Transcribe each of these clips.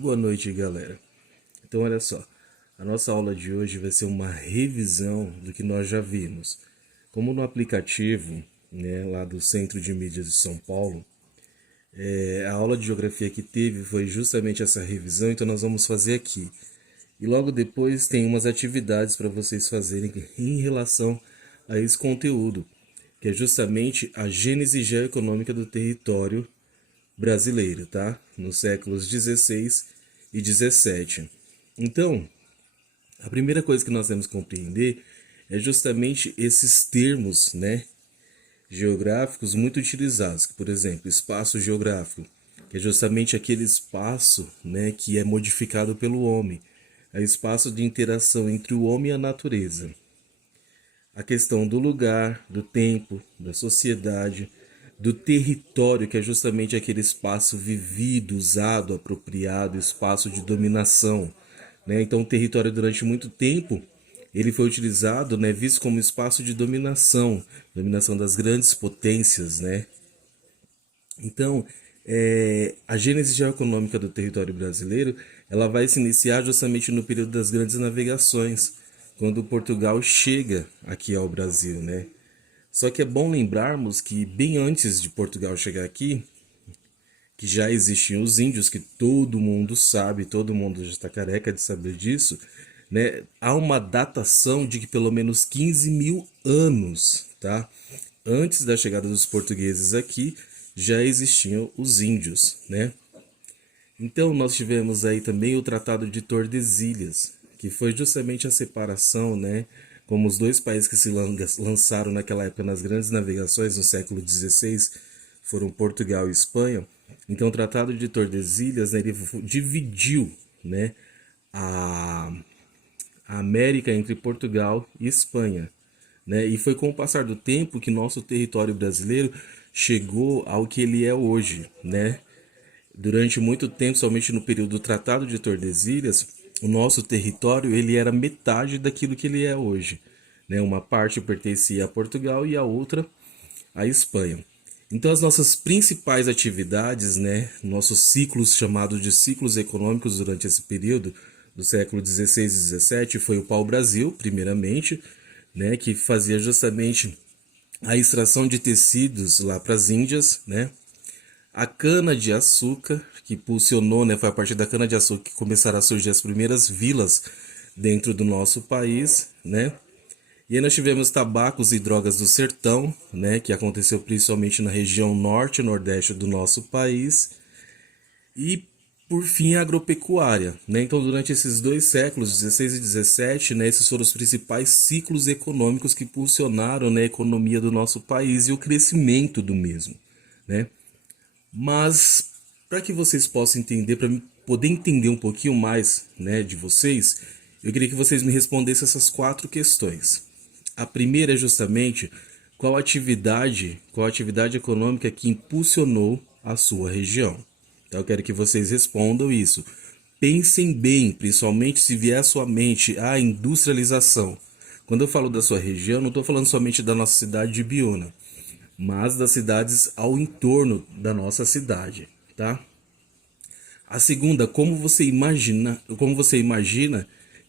Boa noite, galera. Então, olha só, a nossa aula de hoje vai ser uma revisão do que nós já vimos. Como no aplicativo, né, lá do Centro de Mídias de São Paulo, a aula de geografia que teve foi justamente essa revisão, então nós vamos fazer aqui. E logo depois tem umas atividades para vocês fazerem em relação a esse conteúdo, que é justamente a gênese geoeconômica do território brasileiro, tá? Nos séculos 16 e 17. Então, a primeira coisa que nós temos que compreender é justamente esses termos, né, geográficos muito utilizados, por exemplo, espaço geográfico, que é justamente aquele espaço, né, que é modificado pelo homem, é o espaço de interação entre o homem e a natureza. A questão do lugar, do tempo, da sociedade, do território, que é justamente aquele espaço vivido, usado, apropriado, espaço de dominação, né? Então, o território durante muito tempo ele foi utilizado, né, visto como espaço de dominação, dominação das grandes potências, né? Então, a gênese geoeconômica do território brasileiro, ela vai se iniciar justamente no período das grandes navegações, quando Portugal chega aqui ao Brasil, né? Só que é bom lembrarmos que bem antes de Portugal chegar aqui, que já existiam os índios, que todo mundo sabe, todo mundo já está careca de saber disso, né? Há uma datação de que pelo menos 15 mil anos, tá? Antes da chegada dos portugueses aqui, já existiam os índios, né? Então nós tivemos aí também o Tratado de Tordesilhas, que foi justamente a separação, né? Como os dois países que se lançaram naquela época nas grandes navegações no século XVI foram Portugal e Espanha. Então o Tratado de Tordesilhas, né, ele dividiu, né, a América entre Portugal e Espanha, né? E foi com o passar do tempo que nosso território brasileiro chegou ao que ele é hoje, né? Durante muito tempo, somente no período do Tratado de Tordesilhas, o nosso território ele era metade daquilo que ele é hoje, né? Uma parte pertencia a Portugal e a outra à Espanha. Então, as nossas principais atividades, né, nossos ciclos chamados de ciclos econômicos durante esse período do século XVI e XVII foi o pau-brasil, primeiramente, né, que fazia justamente a extração de tecidos lá para as Índias, né? A cana-de-açúcar, que impulsionou, né, foi a partir da cana-de-açúcar que começaram a surgir as primeiras vilas dentro do nosso país, né? E aí nós tivemos tabacos e drogas do sertão, né, que aconteceu principalmente na região norte e nordeste do nosso país. E, por fim, a agropecuária, né? Então, durante esses dois séculos, 16 e 17, né, esses foram os principais ciclos econômicos que impulsionaram, né, a economia do nosso país e o crescimento do mesmo, né? Mas, para que vocês possam entender, para poder entender um pouquinho mais, né, de vocês, eu queria que vocês me respondessem essas quatro questões. A primeira é justamente qual a atividade econômica que impulsionou a sua região. Então eu quero que vocês respondam isso. Pensem bem, principalmente se vier à sua mente a industrialização. Quando eu falo da sua região, não estou falando somente da nossa cidade de Biúna, mas das cidades ao entorno da nossa cidade, tá? A segunda, como você imagina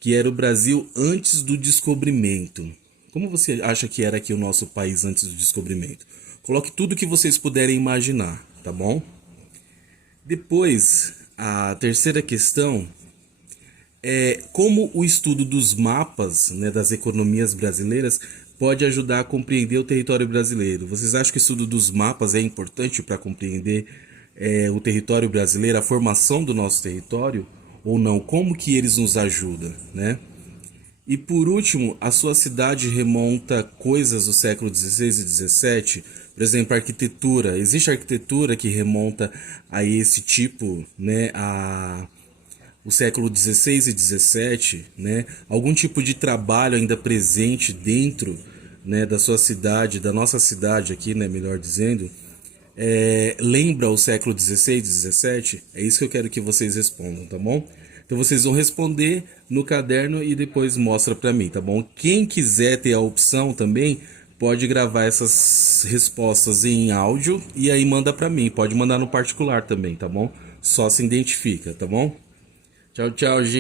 que era o Brasil antes do descobrimento? Como você acha que era aqui o nosso país antes do descobrimento? Coloque tudo que vocês puderem imaginar, tá bom? Depois, a terceira questão é como o estudo dos mapas, né, das economias brasileiras pode ajudar a compreender o território brasileiro. Vocês acham que o estudo dos mapas é importante para compreender o território brasileiro, a formação do nosso território ou não? Como que eles nos ajudam, né? E por último, a sua cidade remonta coisas do século XVI e XVII, por exemplo, a arquitetura. Existe arquitetura que remonta a esse tipo, né, o século XVI e XVII, né? Algum tipo de trabalho ainda presente dentro, né, da sua cidade, da nossa cidade aqui, né, melhor dizendo, lembra o século XVI, XVII? É isso que eu quero que vocês respondam, tá bom? Então vocês vão responder no caderno e depois mostra pra mim, tá bom? Quem quiser ter a opção também, pode gravar essas respostas em áudio e aí manda pra mim. Pode mandar no particular também, tá bom? Só se identifica, tá bom? Tchau, tchau, gente.